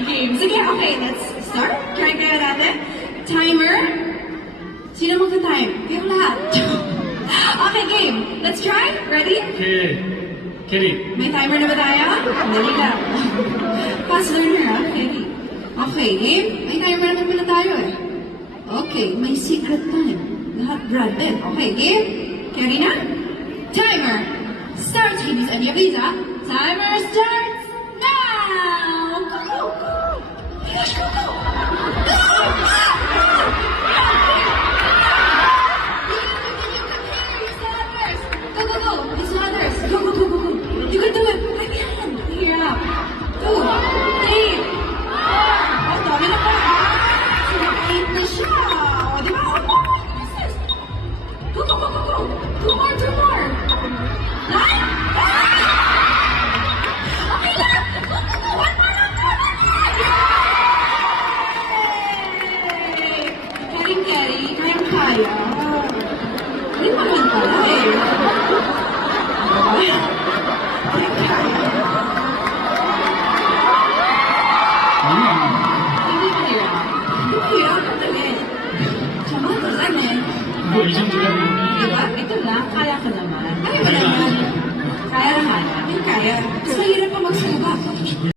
Game. Sige, okay, let's start. Try kaya natin. Timer. Sino magta-time? Kayong lahat. Okay, game. Let's try. Ready? Kenny. May timer na ba tayo? Dali lang. Fast learner, ha? Kenny. Okay, game. May timer naman pala tayo eh. Okay, may secret time. Lahat Brad din. Okay, game. Kenny na? Timer. Starts. Hindi sa niya, please, ha? Timer starts now! Go, go, go! Gosh, go, go! Go! Go, go, go! It's others! Go, go, go, go, go! You can do it! I'm yan! Here up! 2, 3, 4! Oh, dami na pa! Eight na siya! O, di ba? Oh, yes, yes! Go, go, go, go, go! 2 more, 2 more! 9! Okay na! Go, go, go! 1 more lang! 1 more! Yay! Carry, kayang-kaya. Hindi naman pala eh. Hindi ka hirap. Hirap ka talaga. Sama ka lang eh. 이 정도면 Diba? Ito lang, kaya ka naman. Kaya mo naman. Kaya naman. Kaya. Mas mahirap pa magsuba.